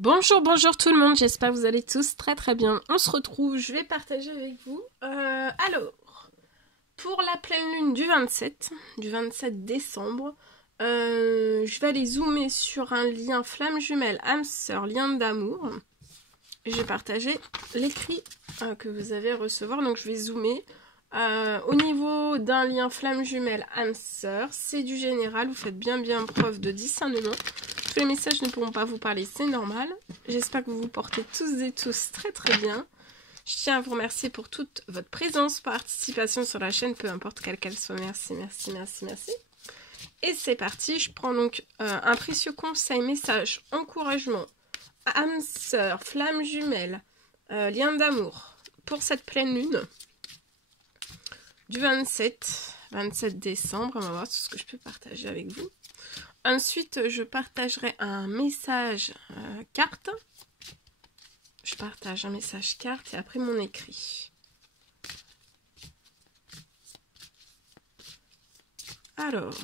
Bonjour, bonjour tout le monde, j'espère que vous allez tous très bien. On se retrouve, je vais partager avec vous. Alors, pour la pleine lune du 27 décembre, je vais aller zoomer sur un lien flamme jumelle, âme sœur, lien d'amour. Je vais partager l'écrit que vous avez à recevoir, donc je vais zoomer. Au niveau d'un lien flamme jumelle, âme sœur, c'est du général, vous faites bien preuve de discernement. Tous les messages ne pourront pas vous parler, c'est normal. J'espère que vous vous portez tous et tous très bien. Je tiens à vous remercier pour toute votre présence, participation sur la chaîne, peu importe quelle qu'elle soit. Merci. Et c'est parti, je prends donc un précieux conseil, message, encouragement, âme sœur, flamme jumelle, lien d'amour pour cette pleine lune du 27 décembre. On va voir tout ce que je peux partager avec vous. Ensuite, je partagerai un message carte. Je partage un message carte et après mon écrit. Alors.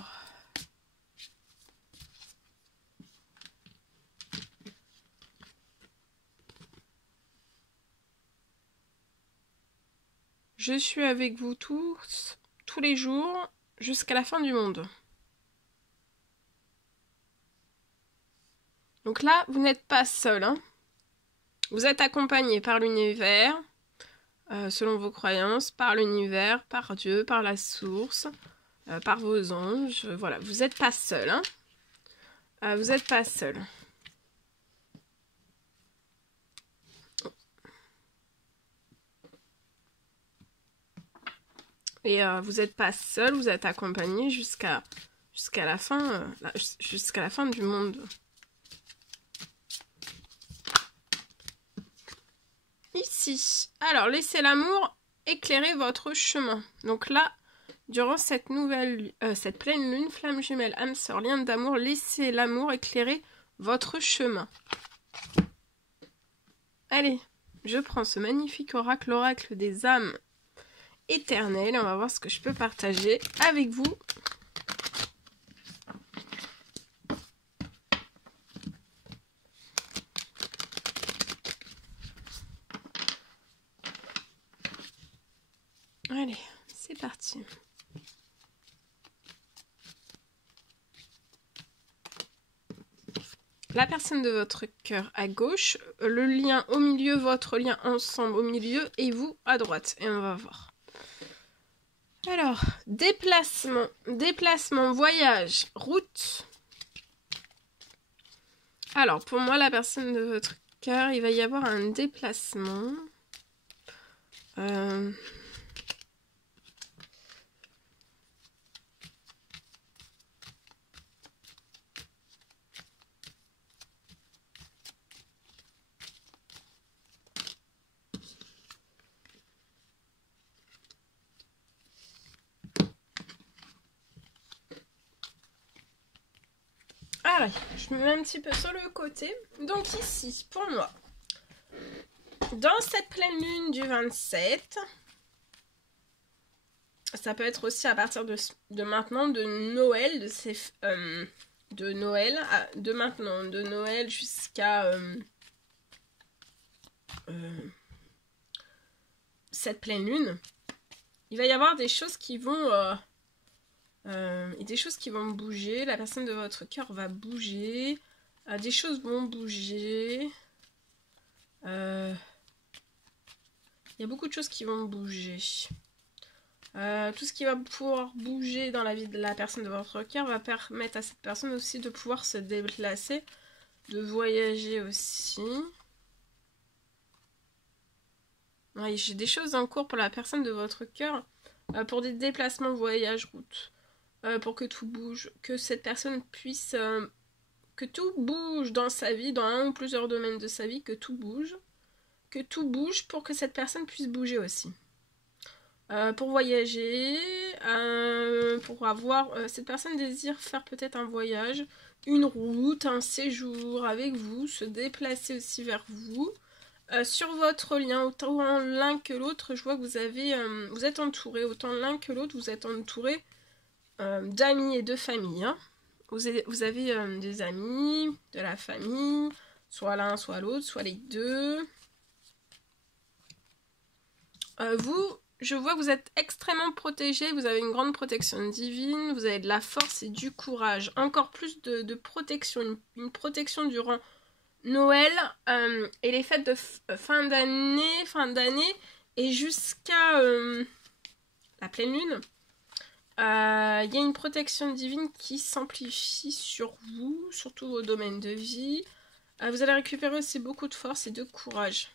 Je suis avec vous tous les jours, jusqu'à la fin du monde. Donc là, vous n'êtes pas seul, hein. Vous êtes accompagné par l'univers, selon vos croyances, par l'univers, par Dieu, par la source, par vos anges. Voilà, vous n'êtes pas seul, hein. Vous n'êtes pas seul. Et vous n'êtes pas seul, vous êtes accompagné jusqu'à la fin, jusqu'à la fin du monde. Ici. Alors, laissez l'amour éclairer votre chemin. Donc là, durant cette pleine lune, flamme jumelle, âme sœur, lien d'amour, laissez l'amour éclairer votre chemin. Allez, je prends ce magnifique oracle, l'oracle des âmes éternelles. On va voir ce que je peux partager avec vous. Allez, c'est parti. La personne de votre cœur à gauche, le lien au milieu, votre lien ensemble au milieu et vous à droite. Et on va voir. Alors, déplacement, voyage, route. Alors, pour moi, la personne de votre cœur, il va y avoir un déplacement. Alors, je me mets un petit peu sur le côté. Donc ici, pour moi, dans cette pleine lune du 27, ça peut être aussi à partir de maintenant, de Noël, de Noël jusqu'à cette pleine lune, il va y avoir des choses qui vont bouger. La personne de votre cœur va bouger, des choses vont bouger. Il y a beaucoup de choses qui vont bouger. Tout ce qui va pouvoir bouger dans la vie de la personne de votre cœur va permettre à cette personne aussi de pouvoir se déplacer, de voyager aussi. Ouais, j'ai des choses en cours pour la personne de votre cœur, pour des déplacements, voyages, routes, pour que tout bouge, que cette personne puisse, que tout bouge dans sa vie, dans un ou plusieurs domaines de sa vie, que tout bouge pour que cette personne puisse bouger aussi. Pour voyager, pour avoir... cette personne désire faire peut-être un voyage, une route, un séjour avec vous, se déplacer aussi vers vous. Sur votre lien, autant l'un que l'autre, je vois que vous êtes entouré, autant l'un que l'autre, vous êtes entouré d'amis et de famille. Hein. Vous avez des amis, de la famille, Soit l'un, soit l'autre, soit les deux. Je vois que vous êtes extrêmement protégé, vous avez une grande protection divine, vous avez de la force et du courage. Encore plus de protection, une protection durant Noël et les fêtes de fin d'année et jusqu'à la pleine lune. Il y a une protection divine qui s'amplifie sur vous, sur tous vos domaines de vie. Vous allez récupérer aussi beaucoup de force et de courage.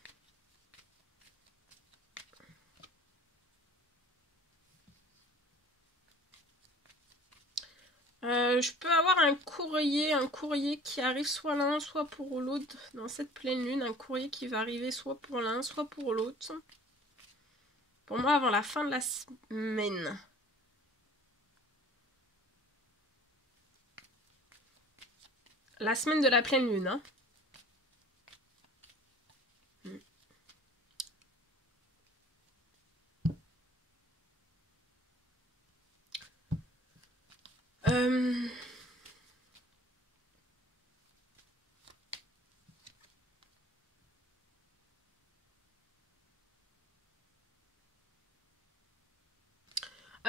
Je peux avoir un courrier qui arrive soit l'un, soit pour l'autre dans cette pleine lune. Un courrier qui va arriver soit pour l'un, soit pour l'autre. Pour moi, avant la fin de la semaine. La semaine de la pleine lune, hein.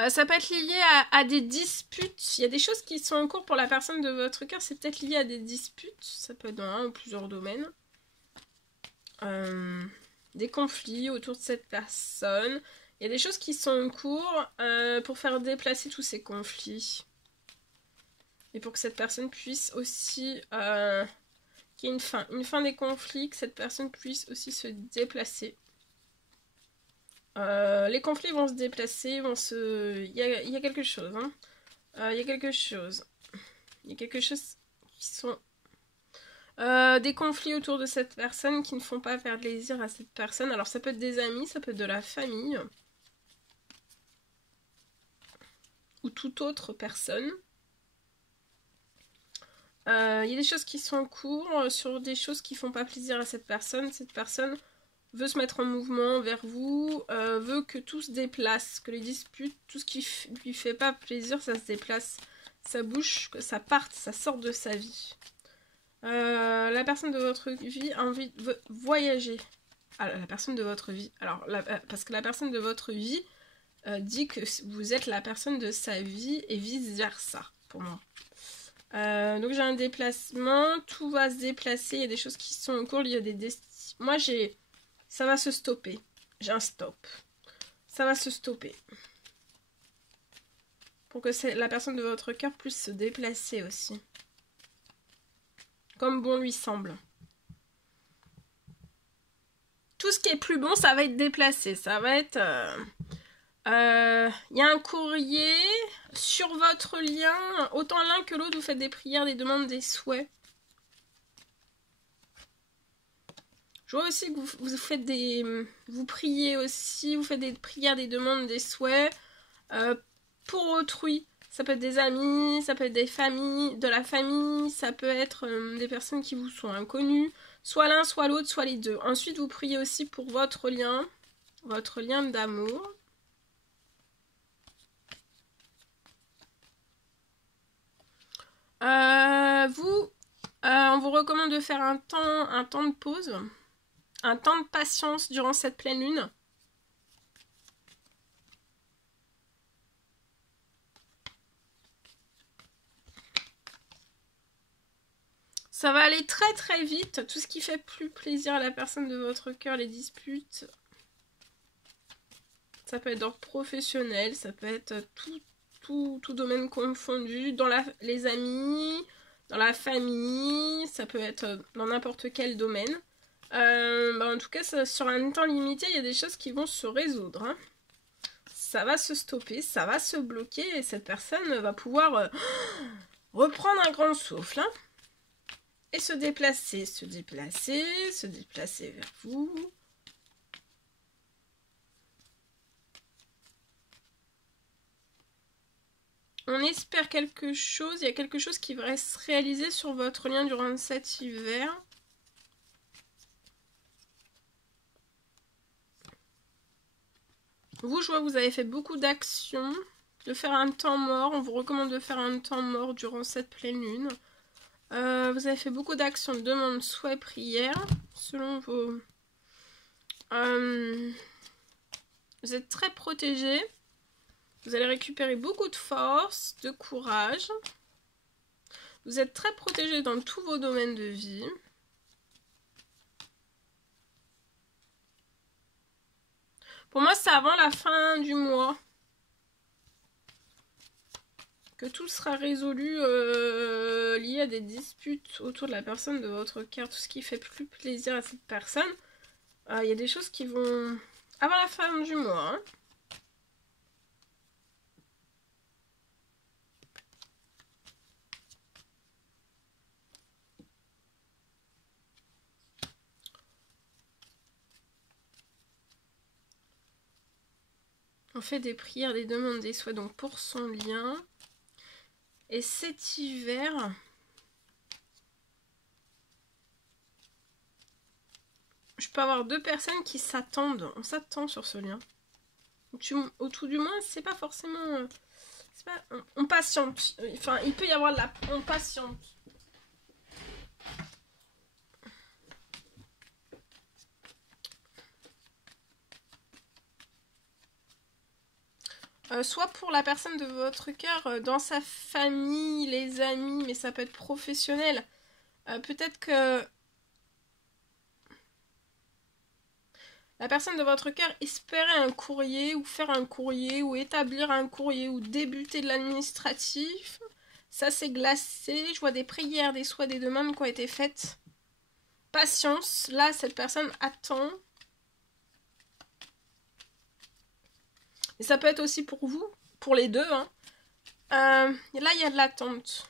Ça peut être lié à des disputes. Il y a des choses qui sont en cours pour la personne de votre cœur. C'est peut-être lié à des disputes. Ça peut être dans un ou plusieurs domaines. Des conflits autour de cette personne. Il y a des choses qui sont en cours pour faire déplacer tous ces conflits. Et pour que cette personne puisse aussi... qu'il y ait une fin des conflits, que cette personne puisse aussi se déplacer. Les conflits vont se déplacer, il y a quelque chose, hein. Il y a quelque chose. Il y a quelque chose qui sont... des conflits autour de cette personne qui ne font pas faire plaisir à cette personne. Alors ça peut être des amis, ça peut être de la famille. Ou toute autre personne. Il y a des choses qui sont en cours sur des choses qui font pas plaisir à cette personne. Cette personne veut se mettre en mouvement vers vous, veut que tout se déplace, que les disputes, tout ce qui lui fait pas plaisir, ça se déplace, ça bouge, que ça parte, ça sort de sa vie. La personne de votre vie a envie de voyager. Ah, la personne de votre vie. Alors, parce que la personne de votre vie dit que vous êtes la personne de sa vie et vice versa, pour moi. Donc j'ai un déplacement, tout va se déplacer, il y a des choses qui sont en cours, il y a des moi j'ai... Ça va se stopper. J'ai un stop. Ça va se stopper. Pour que la personne de votre cœur puisse se déplacer aussi. Comme bon lui semble. Tout ce qui est plus bon, ça va être déplacé. Ça va être... y a un courrier sur votre lien. Autant l'un que l'autre, vous faites des prières, des demandes, des souhaits. Je vois aussi que vous faites vous priez aussi, vous faites des prières, des demandes, des souhaits pour autrui. Ça peut être des amis, ça peut être des familles, de la famille, ça peut être des personnes qui vous sont inconnues. Soit l'un, soit l'autre, soit les deux. Ensuite, vous priez aussi pour votre lien d'amour. On vous recommande de faire un temps de pause. Un temps de patience durant cette pleine lune. Ça va aller très très vite. Tout ce qui fait plus plaisir à la personne de votre cœur, les disputes. Ça peut être d'ordre professionnel, ça peut être tout domaine confondu. Dans les amis, dans la famille, ça peut être dans n'importe quel domaine. En tout cas, sur un temps limité, il y a des choses qui vont se résoudre. Hein. Ça va se stopper, ça va se bloquer et cette personne va pouvoir reprendre un grand souffle. Hein, et se déplacer vers vous. On espère quelque chose, il y a quelque chose qui va se réaliser sur votre lien durant cet hiver. Vous, je vois que vous avez fait beaucoup d'actions, de faire un temps mort. On vous recommande de faire un temps mort durant cette pleine lune. Vous avez fait beaucoup d'actions, de demandes, souhaits, prières, selon vos... vous êtes très protégé. Vous allez récupérer beaucoup de force, de courage. Vous êtes très protégé dans tous vos domaines de vie. Pour moi, c'est avant la fin du mois que tout sera résolu lié à des disputes autour de la personne de votre cœur. Tout ce qui fait plus plaisir à cette personne. Il y a des choses qui vont... avant la fin du mois, hein. On fait des prières, des demandes, des souhaits donc pour son lien. Et cet hiver... je peux avoir deux personnes qui s'attendent. On s'attend sur ce lien. Au tout du moins, c'est pas forcément... on patiente. Enfin, il peut y avoir de la... on patiente. Soit pour la personne de votre cœur, dans sa famille, les amis, mais ça peut être professionnel. Peut-être que la personne de votre cœur espérait un courrier, ou faire un courrier, ou établir un courrier, ou débuter de l'administratif. Ça s'est glacé. Je vois des prières, des souhaits, des demandes qui ont été faites. Patience. Là, cette personne attend. Et ça peut être aussi pour vous, pour les deux, hein. Là, il y a de l'attente.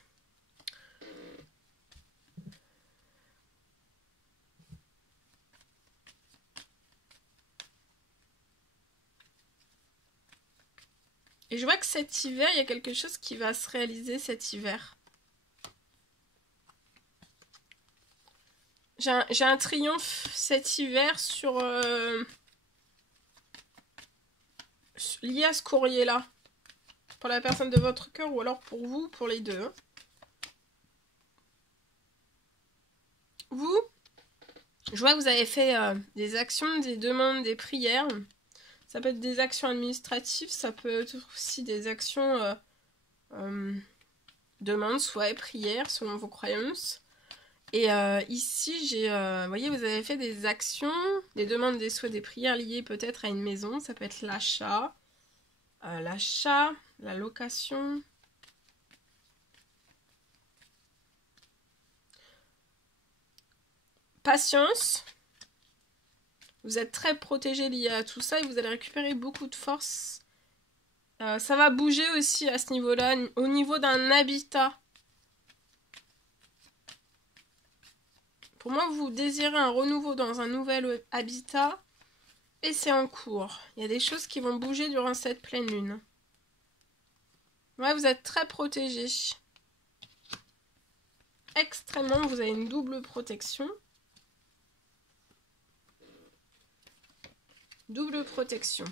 Et je vois que cet hiver, il y a quelque chose qui va se réaliser cet hiver. J'ai un triomphe cet hiver sur... lié à ce courrier-là. Pour la personne de votre cœur ou alors pour vous, pour les deux. Vous, je vois que vous avez fait des actions, des demandes, des prières. Ça peut être des actions administratives, ça peut être aussi des actions demandes, souhaits, prières, selon vos croyances. Et ici, j'ai, vous voyez, vous avez fait des actions, des demandes, des souhaits, des prières liées peut-être à une maison. Ça peut être l'achat, la location. Patience. Vous êtes très protégé lié à tout ça et vous allez récupérer beaucoup de force. Ça va bouger aussi à ce niveau-là, au niveau d'un habitat. Pour moi, vous désirez un renouveau dans un nouvel habitat et c'est en cours. Il y a des choses qui vont bouger durant cette pleine lune. Ouais, vous êtes très protégé. Extrêmement, vous avez une double protection. Double protection.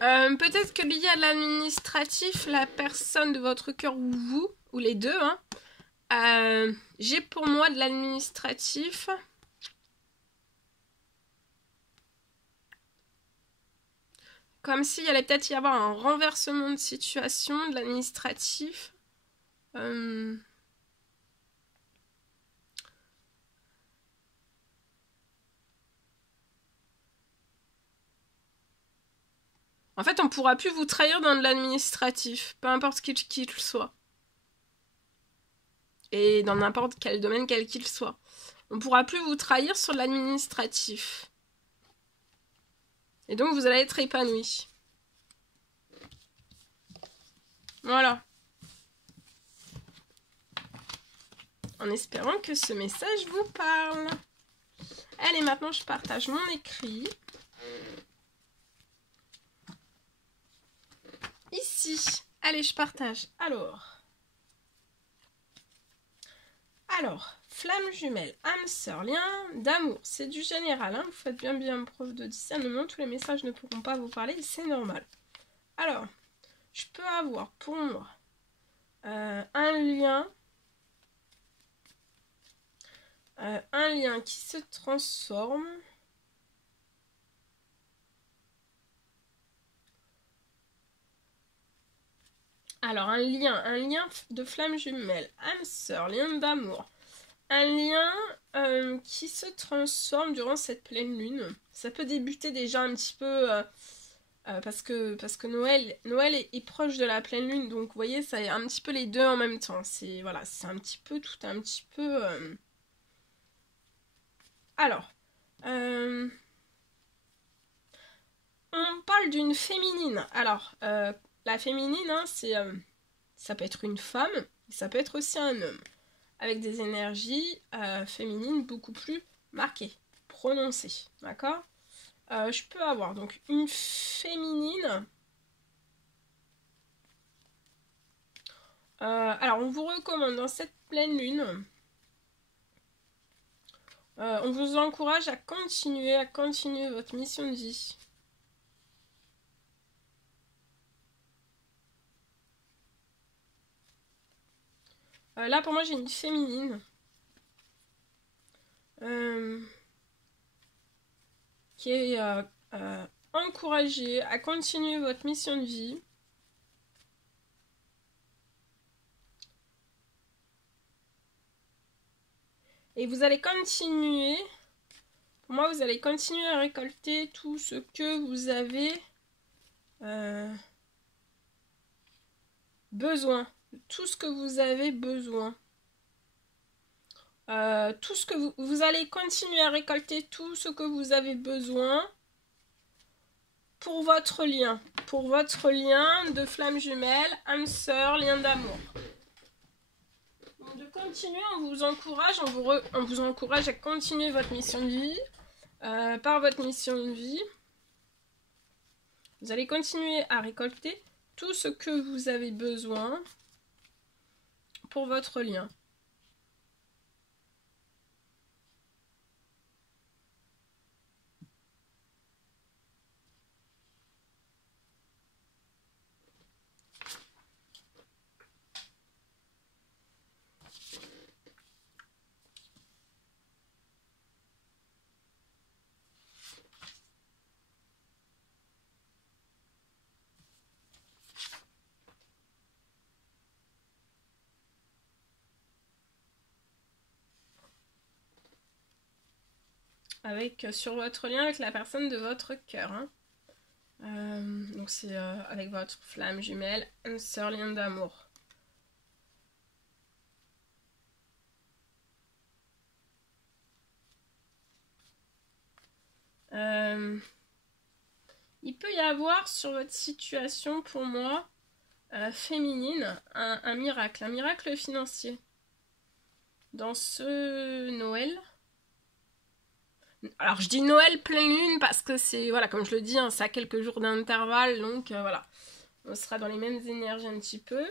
Peut-être que lié à l'administratif, la personne de votre cœur ou vous, ou les deux, hein, j'ai pour moi de l'administratif. Comme s'il allait peut-être y avoir un renversement de situation, de l'administratif. En fait, on ne pourra plus vous trahir dans de l'administratif, peu importe qu'il soit. Et dans n'importe quel domaine, quel qu'il soit. On ne pourra plus vous trahir sur l'administratif. Et donc, vous allez être épanoui. Voilà. En espérant que ce message vous parle. Allez, maintenant, je partage mon écrit. parti. Allez, je partage. Alors, flamme jumelle, âme sœur, lien d'amour. C'est du général, hein. Vous faites bien preuve de discernement. Tous les messages ne pourront pas vous parler, c'est normal. Alors, je peux avoir pour moi un lien qui se transforme. Alors, un lien de flamme jumelle, âme sœur, lien d'amour. Un lien qui se transforme durant cette pleine lune. Ça peut débuter déjà un petit peu parce que Noël est proche de la pleine lune. Donc, vous voyez, ça est un petit peu les deux en même temps. C'est un petit peu, tout un petit peu... Alors, on parle d'une féminine. Alors, la féminine, hein, ça peut être une femme, ça peut être aussi un homme, avec des énergies féminines beaucoup plus marquées, prononcées, d'accord? Je peux avoir donc une féminine. Alors, on vous recommande dans cette pleine lune, on vous encourage à continuer votre mission de vie. Là, pour moi, j'ai une féminine qui est encouragée à continuer votre mission de vie. Et vous allez continuer, pour moi, vous allez continuer à récolter tout ce que vous avez besoin. Tout ce que vous avez besoin. Tout ce que vous allez continuer à récolter tout ce que vous avez besoin pour votre lien. Pour votre lien de flamme jumelle, âme sœur, lien d'amour. De continuer, on vous encourage, on vous encourage à continuer votre mission de vie. Par votre mission de vie, vous allez continuer à récolter tout ce que vous avez besoin pour votre lien. Sur votre lien avec la personne de votre cœur. Hein. Donc c'est avec votre flamme jumelle, âme sœur, lien d'amour. Il peut y avoir sur votre situation, pour moi, féminine, un miracle financier. Dans ce Noël. Alors je dis Noël pleine lune parce que c'est, voilà, comme je le dis, hein, ça a quelques jours d'intervalle, donc voilà. On sera dans les mêmes énergies un petit peu.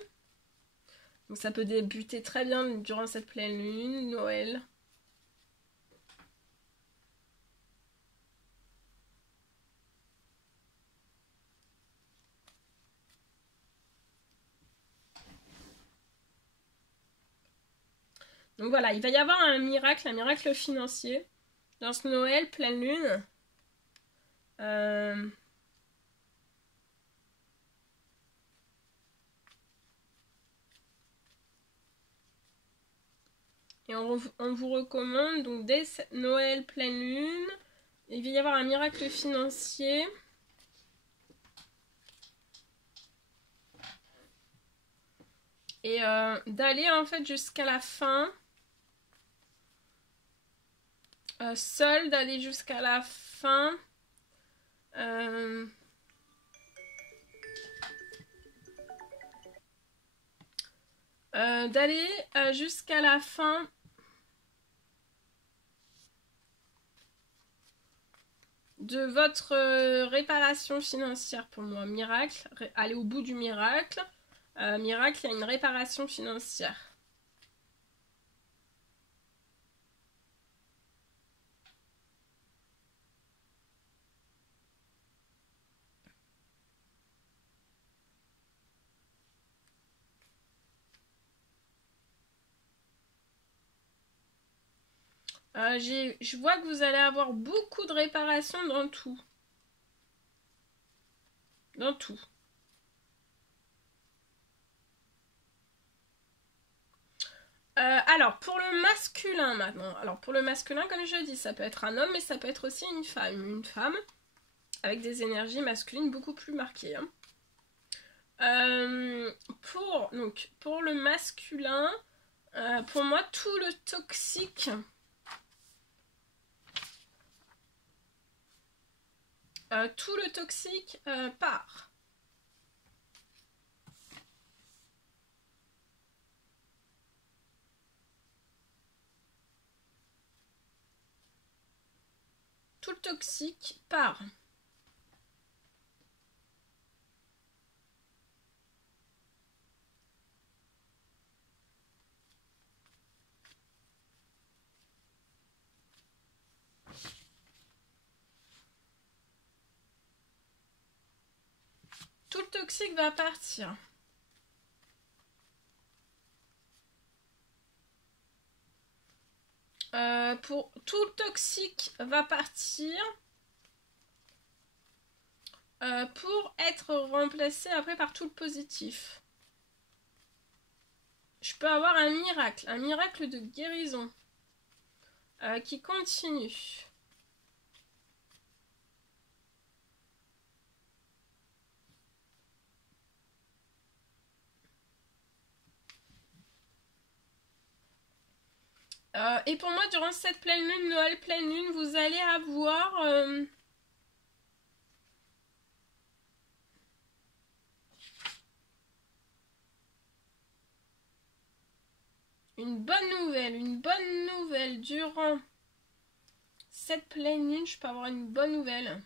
Donc ça peut débuter très bien durant cette pleine lune, Noël. Donc voilà, il va y avoir un miracle financier dans ce Noël pleine lune. Et on vous recommande, donc dès Noël pleine lune, il va y avoir un miracle financier. Et d'aller en fait jusqu'à la fin. Seul, d'aller jusqu'à la fin. D'aller jusqu'à la fin de votre réparation financière pour moi. Miracle, allez au bout du miracle. Miracle, il y a une réparation financière. Je vois que vous allez avoir beaucoup de réparations dans tout. Dans tout. Alors, pour le masculin maintenant. Alors, pour le masculin, comme je dis, ça peut être un homme, mais ça peut être aussi une femme. Une femme avec des énergies masculines beaucoup plus marquées. Hein. Pour le masculin, pour moi, tout le toxique... tout le toxique part. Tout le toxique part. Tout le toxique va partir. Pour tout le toxique va partir pour être remplacé après par tout le positif. Je peux avoir un miracle de guérison qui continue. Et pour moi, durant cette pleine lune, Noël pleine lune, vous allez avoir une bonne nouvelle durant cette pleine lune. Je peux avoir une bonne nouvelle.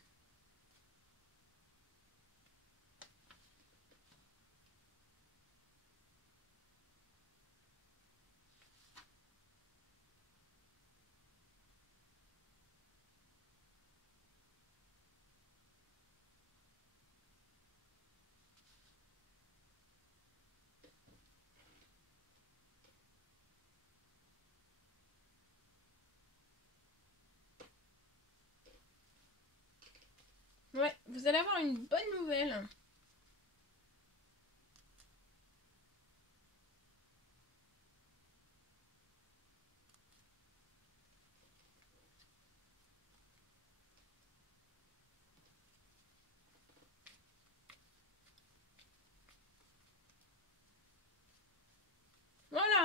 Ouais, vous allez avoir une bonne nouvelle.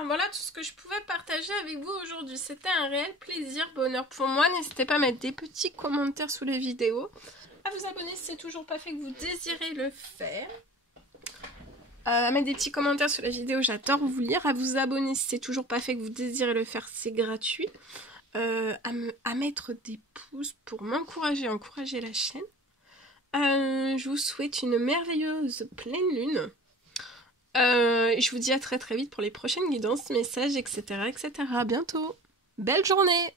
Voilà tout ce que je pouvais partager avec vous aujourd'hui. C'était un réel plaisir, bonheur pour moi. N'hésitez pas à mettre des petits commentaires sous les vidéos. À vous abonner si c'est toujours pas fait que vous désirez le faire. À mettre des petits commentaires sur la vidéo, j'adore vous lire. À vous abonner si c'est toujours pas fait que vous désirez le faire, c'est gratuit. À mettre des pouces pour m'encourager, encourager la chaîne. Je vous souhaite une merveilleuse pleine lune. Je vous dis à très très vite pour les prochaines guidances, messages, etc. etc. À bientôt. Belle journée!